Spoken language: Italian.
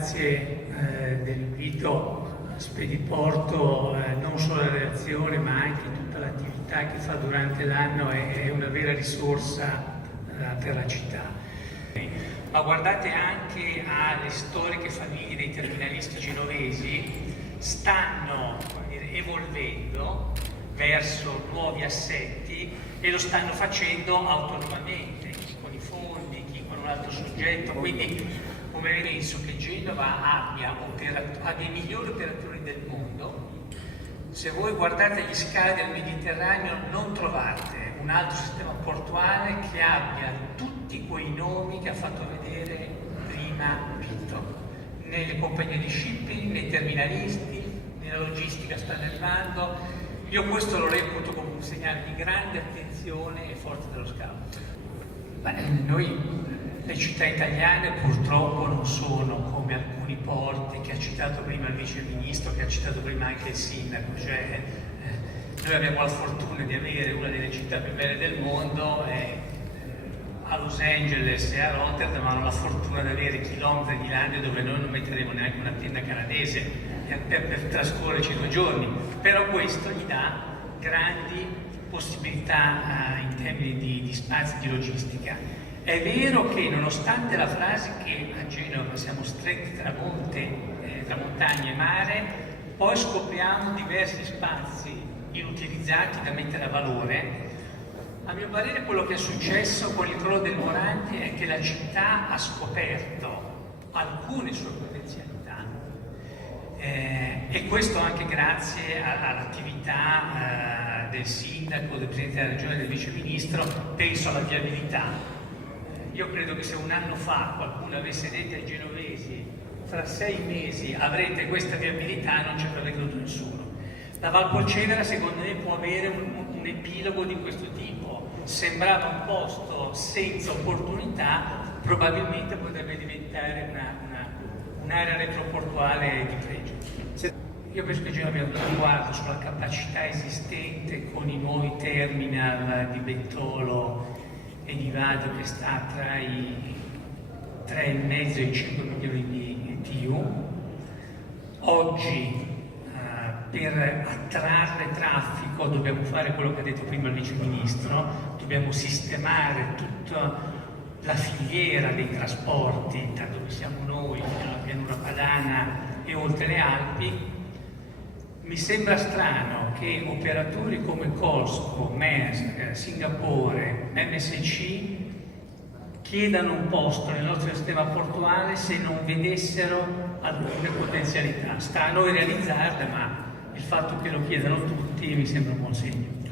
grazie dell'invito a Spediporto, non solo la relazione ma anche tutta l'attività che fa durante l'anno è una vera risorsa per la città. Ma guardate anche alle storiche famiglie dei terminalisti genovesi, stanno evolvendo verso nuovi assetti e lo stanno facendo autonomamente, chi con i fondi, chi con un altro soggetto, quindi come penso che Genova ha dei migliori operatori del mondo. Se voi guardate gli scali del Mediterraneo non trovate un altro sistema portuale che abbia tutti quei nomi che ha fatto vedere prima Vito, nelle compagnie di shipping, nei terminalisti, nella logistica stanno arrivando. Io questo lo reputo come un segnale di grande attenzione e forza dello scalo. Le città italiane purtroppo non sono come alcuni porti che ha citato prima il Vice Ministro, che ha citato prima anche il Sindaco, cioè noi abbiamo la fortuna di avere una delle città più belle del mondo a Los Angeles e a Rotterdam hanno la fortuna di avere chilometri di lande dove noi non metteremo neanche una tenda canadese per trascorrerci 2 giorni, però questo gli dà grandi possibilità in termini di spazi di logistica. È vero che nonostante la frase che a Genova siamo stretti tra montagna e mare, poi scopriamo diversi spazi inutilizzati da mettere a valore. A mio parere quello che è successo con il crollo del Morandi è che la città ha scoperto alcune sue potenzialità e questo anche grazie all'attività del sindaco, del presidente della regione e del vice ministro. Penso alla viabilità. Io credo che se un anno fa qualcuno avesse detto ai genovesi fra 6 mesi avrete questa viabilità, non ci avrebbe creduto nessuno. La Valpolcevera secondo me può avere un epilogo di questo tipo. Sembrava un posto senza opportunità, probabilmente potrebbe diventare un'area retroportuale di pregio. Io penso che Genova abbia un traguardo sulla capacità esistente con i nuovi terminal di Bettolo e di Vadio che sta tra i 3,5 e i 5 milioni di TU. Oggi per attrarre traffico dobbiamo fare quello che ha detto prima il Vice Ministro, dobbiamo sistemare tutta la filiera dei trasporti da dove siamo noi, fino alla pianura padana e oltre le Alpi. Mi sembra strano che operatori come Costco, Maersk, Singapore, MSC chiedano un posto nel nostro sistema portuale se non vedessero alcune potenzialità. Sta a noi realizzarle, ma il fatto che lo chiedano tutti mi sembra un buon segno.